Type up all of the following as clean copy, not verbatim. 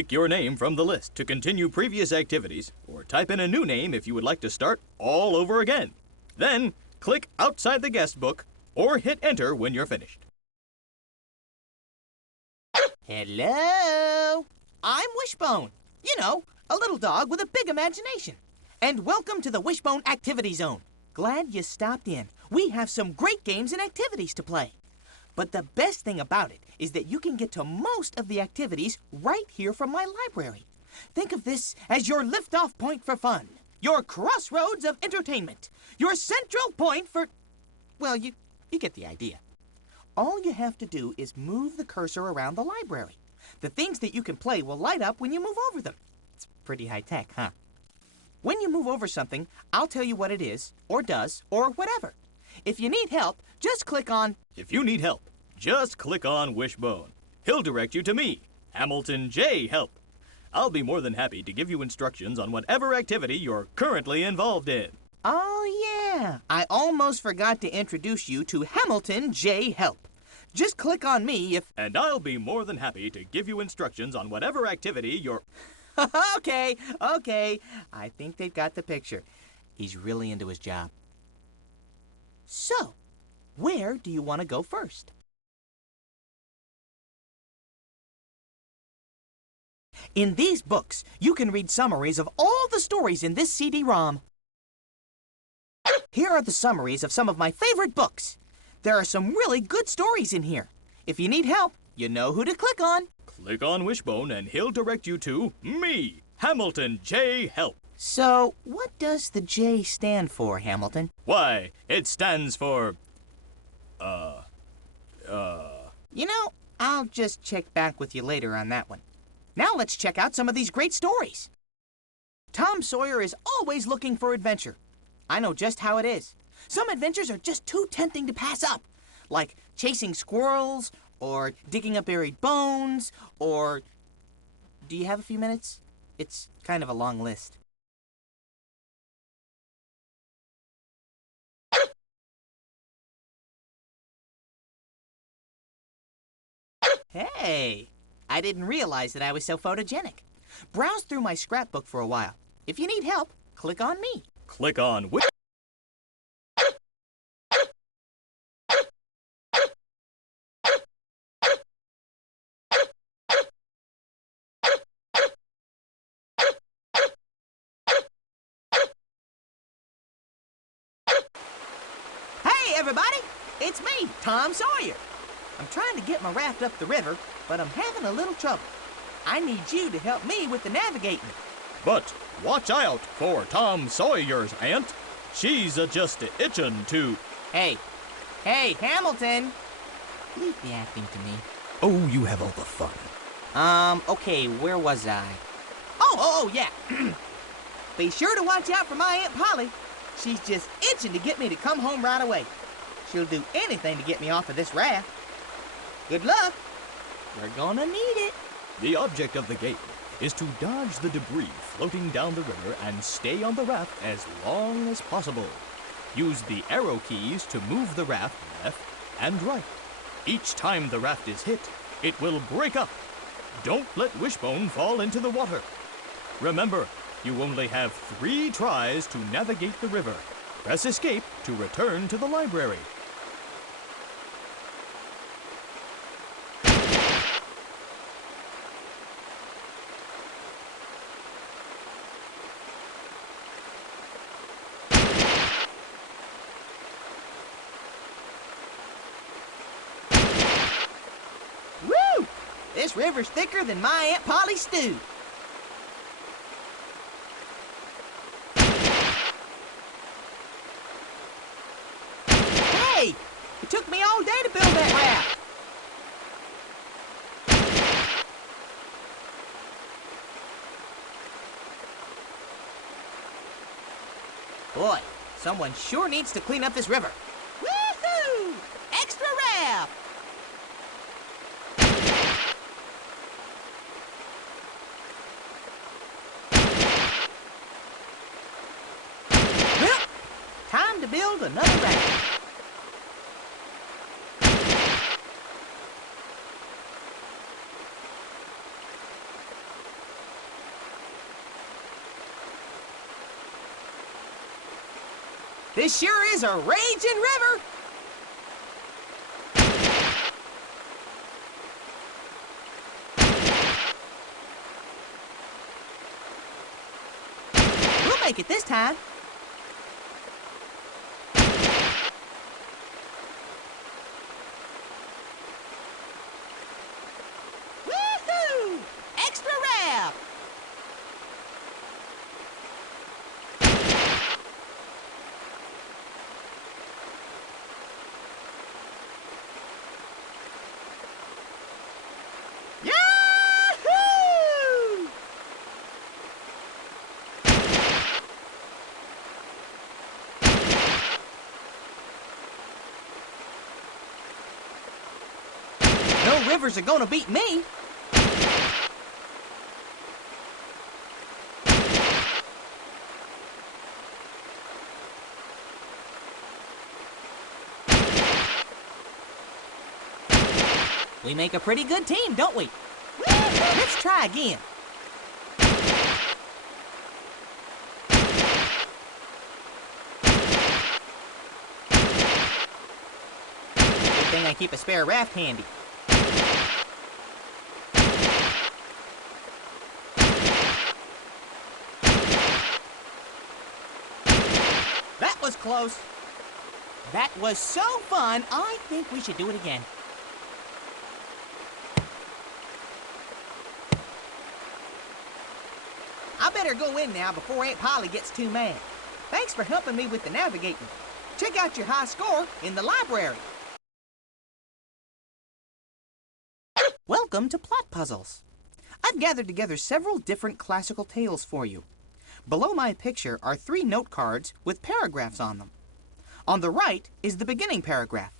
Pick your name from the list to continue previous activities, or type in a new name if you would like to start all over again. Then, click outside the guest book, or hit enter when you're finished. Hello! I'm Wishbone. You know, a little dog with a big imagination. And welcome to the Wishbone Activity Zone. Glad you stopped in. We have some great games and activities to play. But the best thing about it is that you can get to most of the activities right here from my library. Think of this as your liftoff point for fun, your crossroads of entertainment, your central point for... well, you get the idea. All you have to do is move the cursor around the library. The things that you can play will light up when you move over them. It's pretty high-tech, huh? When you move over something, I'll tell you what it is, or does, or whatever. If you need help, just click on... If you need help, just click on Wishbone. He'll direct you to me, Hamilton J. Help. I'll be more than happy to give you instructions on whatever activity you're currently involved in. Oh, yeah. I almost forgot to introduce you to Hamilton J. Help. Just click on me if... And I'll be more than happy to give you instructions on whatever activity you're... Okay. I think they've got the picture. He's really into his job. So, where do you want to go first? In these books, you can read summaries of all the stories in this CD-ROM. Here are the summaries of some of my favorite books. There are some really good stories in here. If you need help, you know who to click on. Click on Wishbone and he'll direct you to me, Hamilton J. Help. So, what does the J stand for, Hamilton? Why, it stands for... You know, I'll just check back with you later on that one. Now let's check out some of these great stories. Tom Sawyer is always looking for adventure. I know just how it is. Some adventures are just too tempting to pass up, like chasing squirrels, or digging up buried bones, or... Do you have a few minutes? It's kind of a long list. Hey, I didn't realize that I was so photogenic. Browse through my scrapbook for a while. If you need help, click on me. Click on Hey, everybody! It's me, Tom Sawyer. I'm trying to get my raft up the river, but I'm having a little trouble. I need you to help me with the navigating. But watch out for Tom Sawyer's aunt. She's just itching to... Hey, Hamilton! Leave the acting to me. Oh, you have all the fun. Okay, where was I? Oh, yeah. Be sure to watch out for my Aunt Polly. She's just itching to get me to come home right away. She'll do anything to get me off of this raft. Good luck. We're gonna need it. The object of the game is to dodge the debris floating down the river and stay on the raft as long as possible. Use the arrow keys to move the raft left and right. Each time the raft is hit, it will break up. Don't let Wishbone fall into the water. Remember, you only have 3 tries to navigate the river. Press escape to return to the library. Woo! This river's thicker than my Aunt Polly's stew. Hey! It took me all day to build that raft. Boy, someone sure needs to clean up this river. Woohoo! Extra raft! Well, time to build another raft. This sure is a raging river. We'll make it this time. Woohoo! Extra raft! Yahoo! No rivers are gonna beat me. We make a pretty good team, don't we? Let's try again. Good thing I keep a spare raft handy. That was close. That was so fun, I think we should do it again. I better go in now before Aunt Polly gets too mad. Thanks for helping me with the navigating. Check out your high score in the library. Welcome to Plot Puzzles. I've gathered together several different classical tales for you. Below my picture are 3 note cards with paragraphs on them. On the right is the beginning paragraph.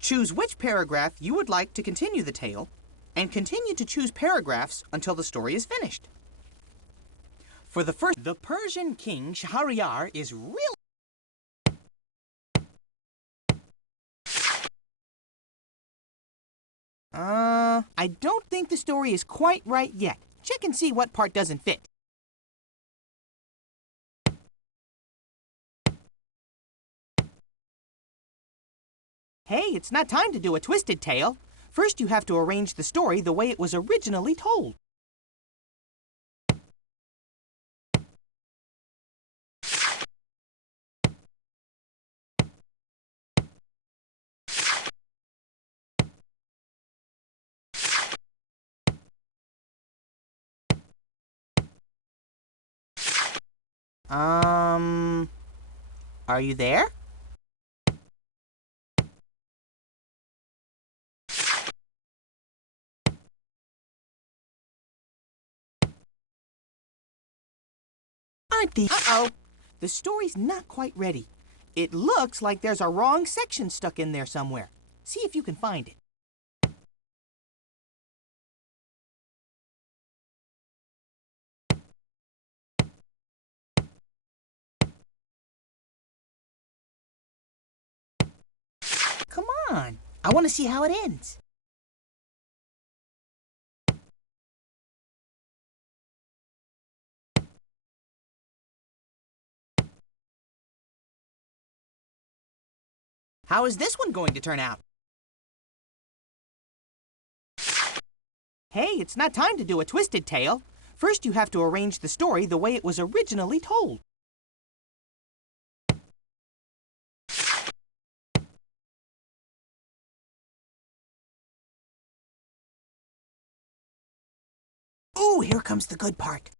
Choose which paragraph you would like to continue the tale, and continue to choose paragraphs until the story is finished. For the first, the Persian king Shahryar is really... I don't think the story is quite right yet. Check and see what part doesn't fit. Hey, it's not time to do a twisted tale. First, you have to arrange the story the way it was originally told. Are you there? Uh-oh. The story's not quite ready. It looks like there's a wrong section stuck in there somewhere. See if you can find it. Come on. I want to see how it ends. How is this one going to turn out? Hey, it's not time to do a twisted tale. First, you have to arrange the story the way it was originally told. Ooh, here comes the good part.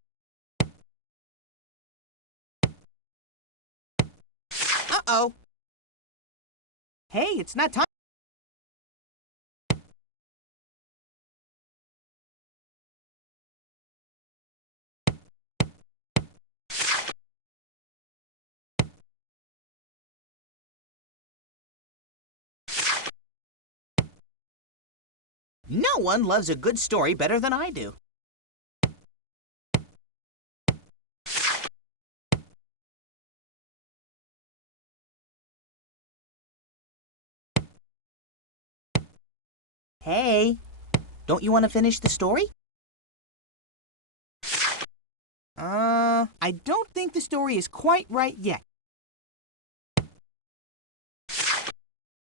Uh-oh. Hey, it's not time. No one loves a good story better than I do. Hey, don't you want to finish the story? I don't think the story is quite right yet.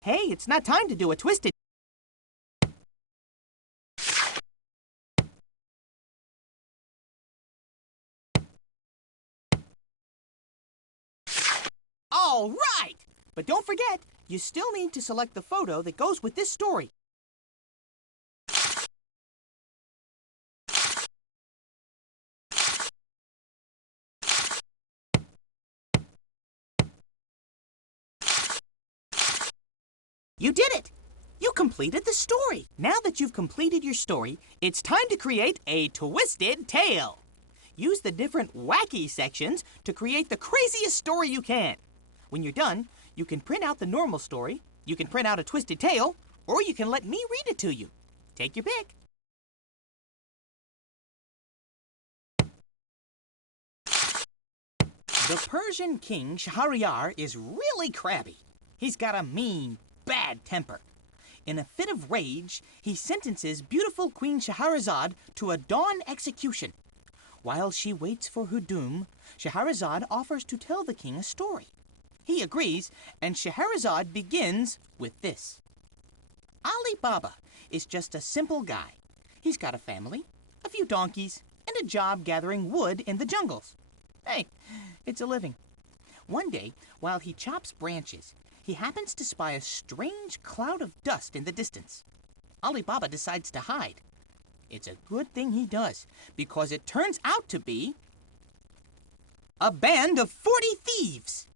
Hey, it's not time to do a twisted... All right! But don't forget, you still need to select the photo that goes with this story. You did it! You completed the story. Now that you've completed your story, it's time to create a twisted tale. Use the different wacky sections to create the craziest story you can. When you're done, you can print out the normal story, you can print out a twisted tale, or you can let me read it to you. Take your pick. The Persian king Shahryar is really crabby. He's got a mean, bad temper. In a fit of rage, he sentences beautiful Queen Scheherazade to a dawn execution. While she waits for her doom, Scheherazade offers to tell the king a story. He agrees, and Scheherazade begins with this. Ali Baba is just a simple guy. He's got a family, a few donkeys, and a job gathering wood in the jungles. Hey, it's a living. One day, while he chops branches, he happens to spy a strange cloud of dust in the distance. Ali Baba decides to hide. It's a good thing he does, because it turns out to be a band of 40 thieves,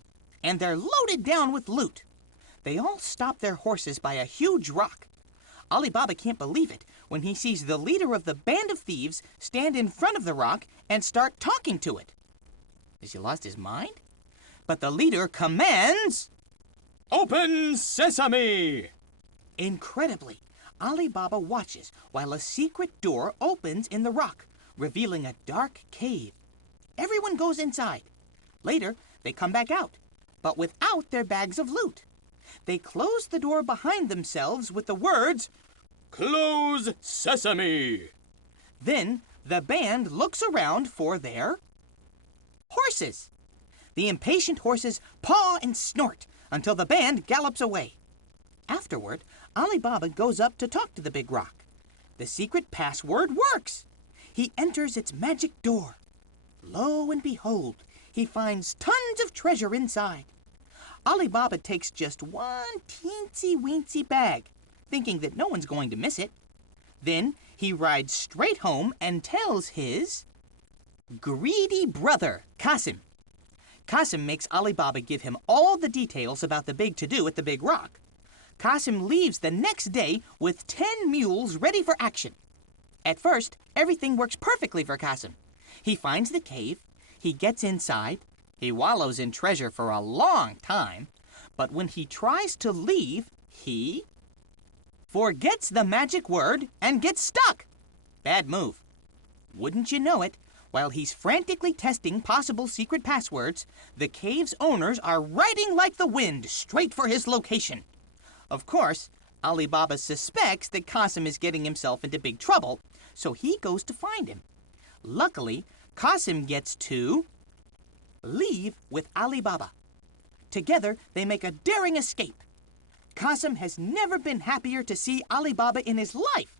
and they're loaded down with loot. They all stop their horses by a huge rock. Ali Baba can't believe it when he sees the leader of the band of thieves stand in front of the rock and start talking to it. Has he lost his mind? But the leader commands... Open sesame! Incredibly, Ali Baba watches while a secret door opens in the rock, revealing a dark cave. Everyone goes inside. Later, they come back out, but without their bags of loot. They close the door behind themselves with the words, Close sesame! Then the band looks around for their horses. The impatient horses paw and snort until the band gallops away. Afterward, Ali Baba goes up to talk to the big rock. The secret password works. He enters its magic door. Lo and behold, he finds tons of treasure inside. Ali Baba takes just one teensy-weensy bag, thinking that no one's going to miss it. Then he rides straight home and tells his greedy brother, Qasim. Qasim makes Ali Baba give him all the details about the big to-do at the big rock. Qasim leaves the next day with 10 mules ready for action. At first, everything works perfectly for Qasim. He finds the cave, he gets inside, he wallows in treasure for a long time, but when he tries to leave, he forgets the magic word and gets stuck. Bad move. Wouldn't you know it, while he's frantically testing possible secret passwords, the cave's owners are riding like the wind straight for his location. Of course, Ali Baba suspects that Qasim is getting himself into big trouble, so he goes to find him. Luckily, Qasim gets to leave with Ali Baba. Together, they make a daring escape. Qasim has never been happier to see Ali Baba in his life.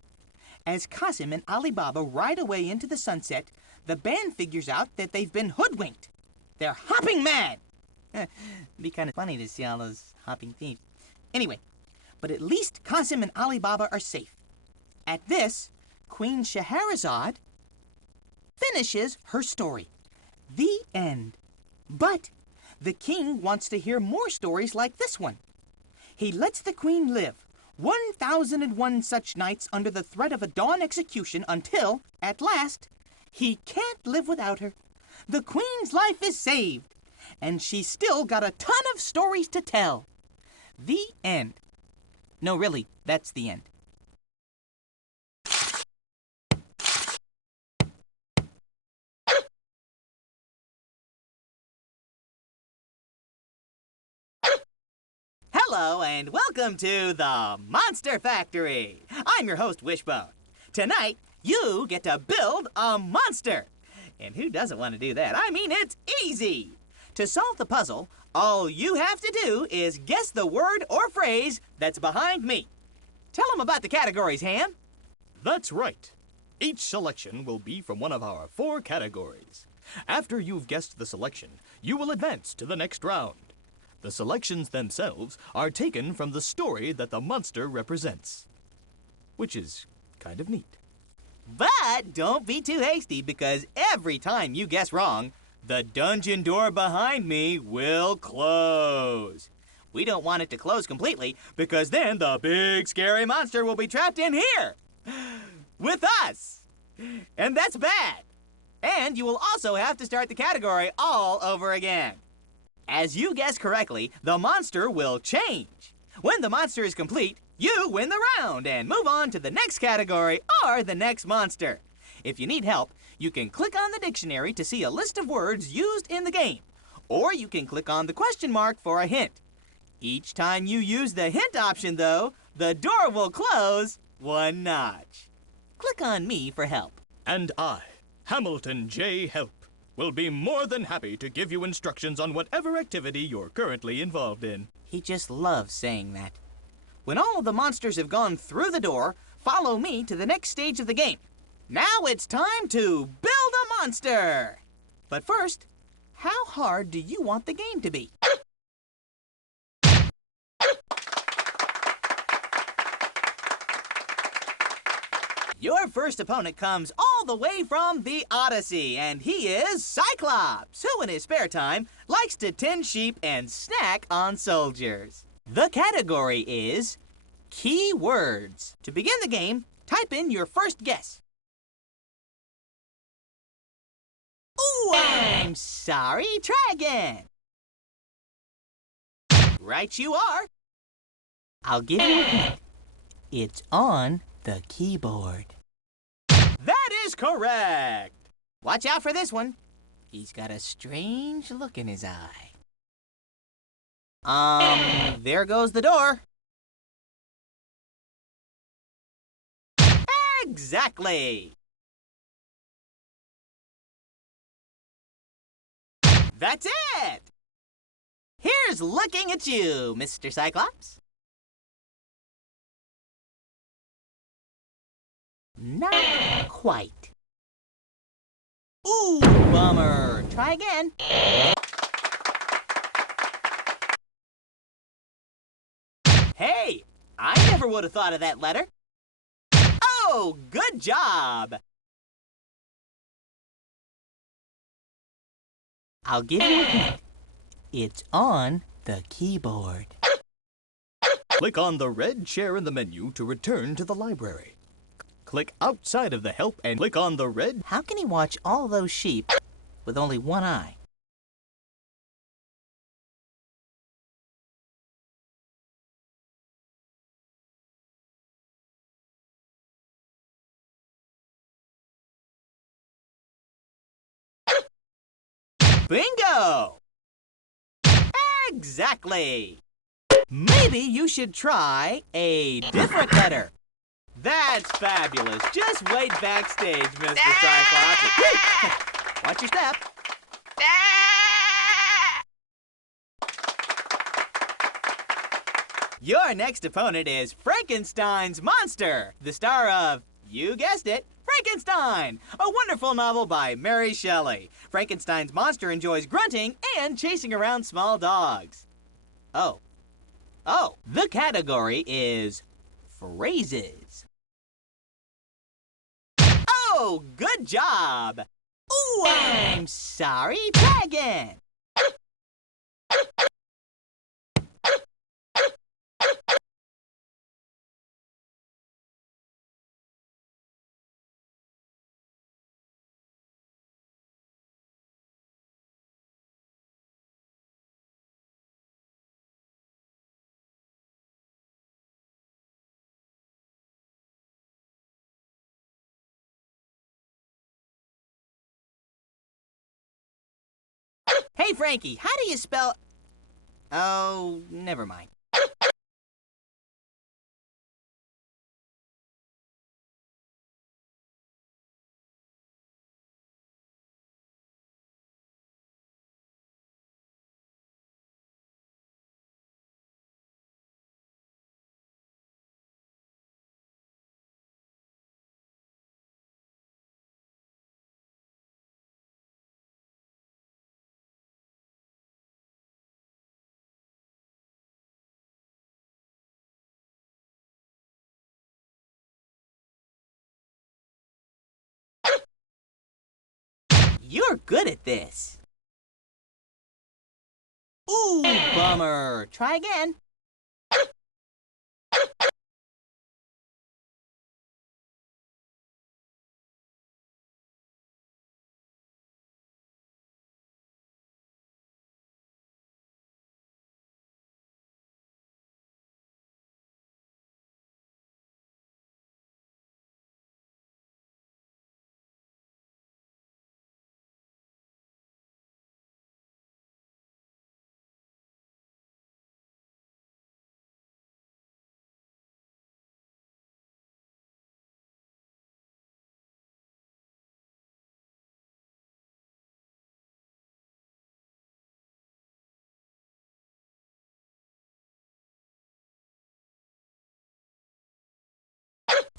As Qasim and Ali Baba ride away into the sunset, the band figures out that they've been hoodwinked. They're hopping mad. It'd be kind of funny to see all those hopping thieves. Anyway, but at least Qasim and Ali Baba are safe. At this, Queen Scheherazade finishes her story. The end. But the king wants to hear more stories like this one. He lets the queen live 1,001 such nights under the threat of a dawn execution until, at last, he can't live without her. The queen's life is saved, and she's still got a ton of stories to tell. The end. No, really, that's the end. Hello, and welcome to the Monster Factory. I'm your host, Wishbone. Tonight, you get to build a monster. And who doesn't want to do that? I mean, it's easy. To solve the puzzle, all you have to do is guess the word or phrase that's behind me. Tell them about the categories, Ham. That's right. Each selection will be from one of our 4 categories. After you've guessed the selection, you will advance to the next round. The selections themselves are taken from the story that the monster represents, which is kind of neat. But don't be too hasty, because every time you guess wrong, the dungeon door behind me will close. We don't want it to close completely, because then the big scary monster will be trapped in here with us. And that's bad. And you will also have to start the category all over again. As you guess correctly, the monster will change. When the monster is complete, you win the round and move on to the next category or the next monster. If you need help, you can click on the dictionary to see a list of words used in the game, or you can click on the question mark for a hint. Each time you use the hint option, though, the door will close 1 notch. Click on me for help. And I, Hamilton J. Help, will be more than happy to give you instructions on whatever activity you're currently involved in. He just loves saying that. When all of the monsters have gone through the door, follow me to the next stage of the game. Now it's time to build a monster! But first, how hard do you want the game to be? Your first opponent comes all the way from the Odyssey, and he is Cyclops, who in his spare time likes to tend sheep and snack on soldiers. The category is keywords. To begin the game, type in your first guess. Ooh, I'm sorry. Try again. Right you are. I'll give you a hint. It's on the keyboard. That is correct. Watch out for this one. He's got a strange look in his eye. There goes the door. Exactly. That's it. Here's looking at you, Mr. Cyclops. Not quite. Ooh, bummer. Try again. Hey, I never would have thought of that letter. Oh, good job. I'll give you a hint. It's on the keyboard. Click on the red chair in the menu to return to the library. Click outside of the help and click on the red. How can he watch all those sheep with only one eye? Bingo! Exactly! Maybe you should try a different letter. That's fabulous. Just wait backstage, Mr. Cyclops. Watch your step. Your next opponent is Frankenstein's Monster, the star of, you guessed it, Frankenstein, a wonderful novel by Mary Shelley. Frankenstein's monster enjoys grunting and chasing around small dogs. Oh, the category is phrases. Oh, good job. Ooh, I'm sorry. Try again. Hey, Frankie, how do you spell... Oh, never mind. You're good at this. Ooh, bummer. Try again.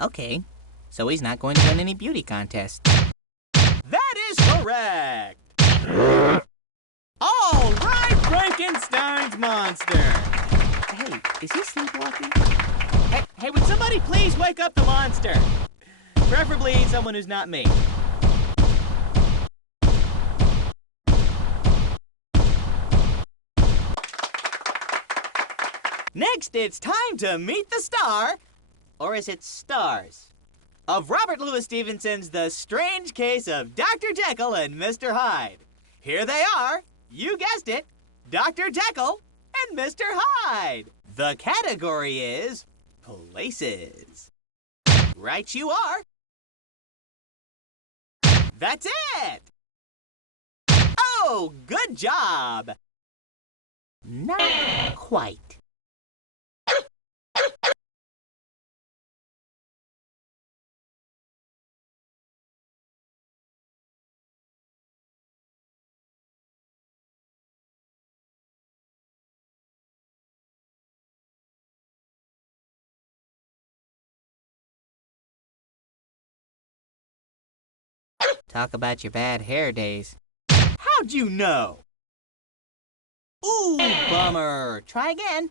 Okay, so he's not going to win any beauty contest. That is correct! All right, Frankenstein's monster! Hey, is he sleepwalking? Hey, would somebody please wake up the monster? Preferably someone who's not me. Next, it's time to meet the star, or is it stars, of Robert Louis Stevenson's The Strange Case of Dr. Jekyll and Mr. Hyde. Here they are, you guessed it, Dr. Jekyll and Mr. Hyde. The category is places. Right you are. That's it! Oh, good job! Not quite. Talk about your bad hair days. How'd you know? Ooh, bummer. Try again.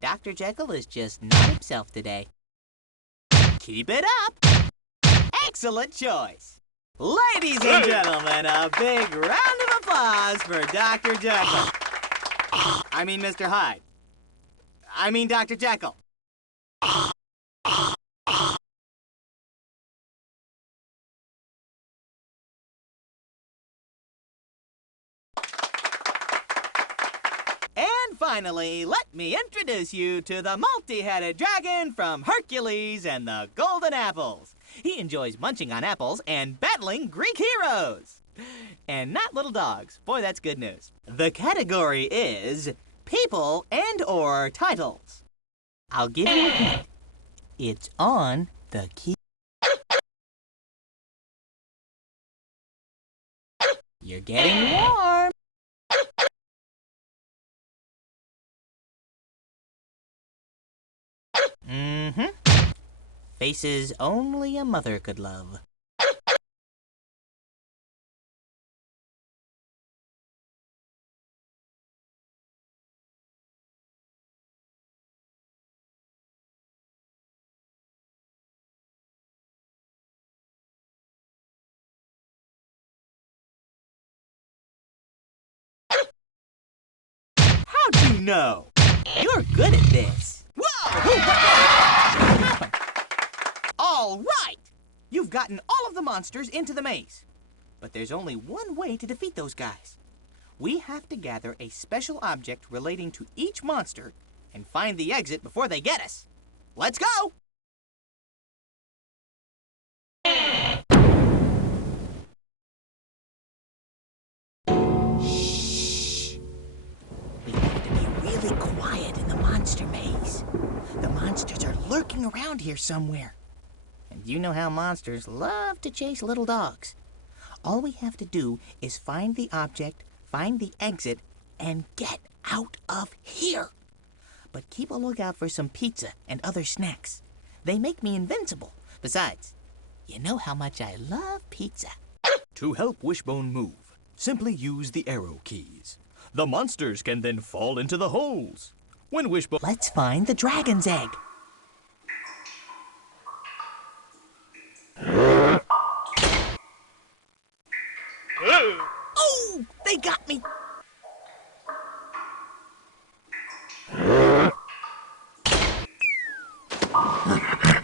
Dr. Jekyll is just not himself today. Keep it up! Excellent choice! Ladies and gentlemen, a big round of applause for Dr. Jekyll. I mean Mr. Hyde. I mean Dr. Jekyll. And finally, let me introduce you to the multi-headed dragon from Hercules and the Golden Apples. He enjoys munching on apples and battling Greek heroes. And not little dogs. Boy, that's good news. The category is people and/or titles. I'll give you a hint. It's on the key. You're getting warm. Faces only a mother could love. How'd you know? You're good at this. Whoa! What happened? All right! You've gotten all of the monsters into the maze. But there's only one way to defeat those guys. We have to gather a special object relating to each monster and find the exit before they get us. Let's go! Shh. We have to be really quiet in the monster maze. The monsters are lurking around here somewhere. And you know how monsters love to chase little dogs. All we have to do is find the object, find the exit, and get out of here. But keep a lookout for some pizza and other snacks. They make me invincible. Besides, you know how much I love pizza. To help Wishbone move, simply use the arrow keys. The monsters can then fall into the holes. When Wishbone... Let's find the dragon's egg. Oh, they got me.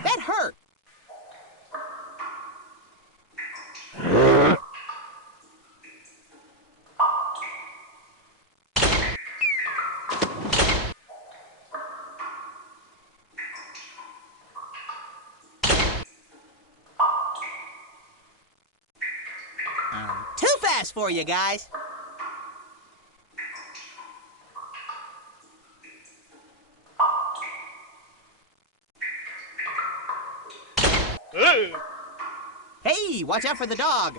That hurt. Too fast for you guys. Hey, watch out for the dog.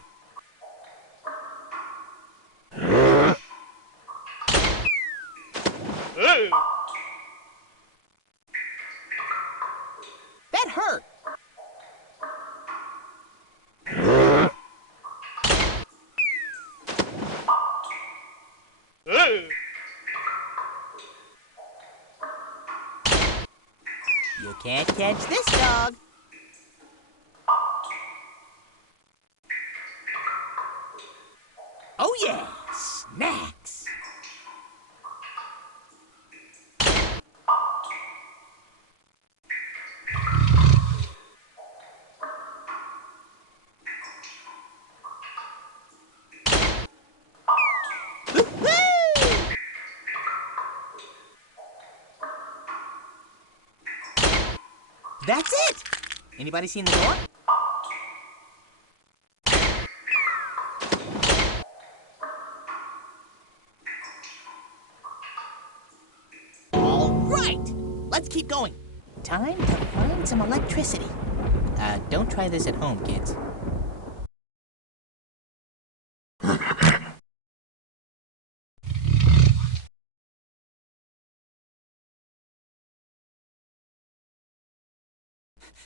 That hurt. You can't catch this dog. Oh yeah, snacks. That's it! Anybody seen the door? All right! Let's keep going. Time to find some electricity. Don't try this at home, kids.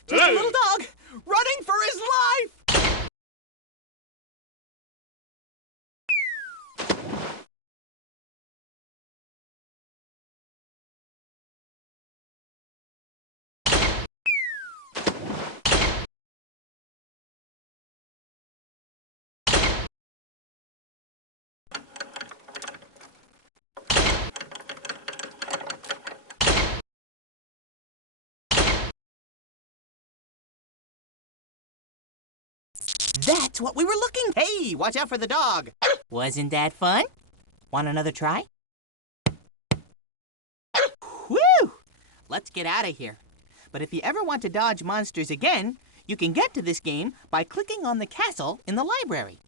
Just a little dog, running for his life! That's what we were looking for. Hey, watch out for the dog. Wasn't that fun? Want another try? Whew! Let's get out of here. But if you ever want to dodge monsters again, you can get to this game by clicking on the castle in the library.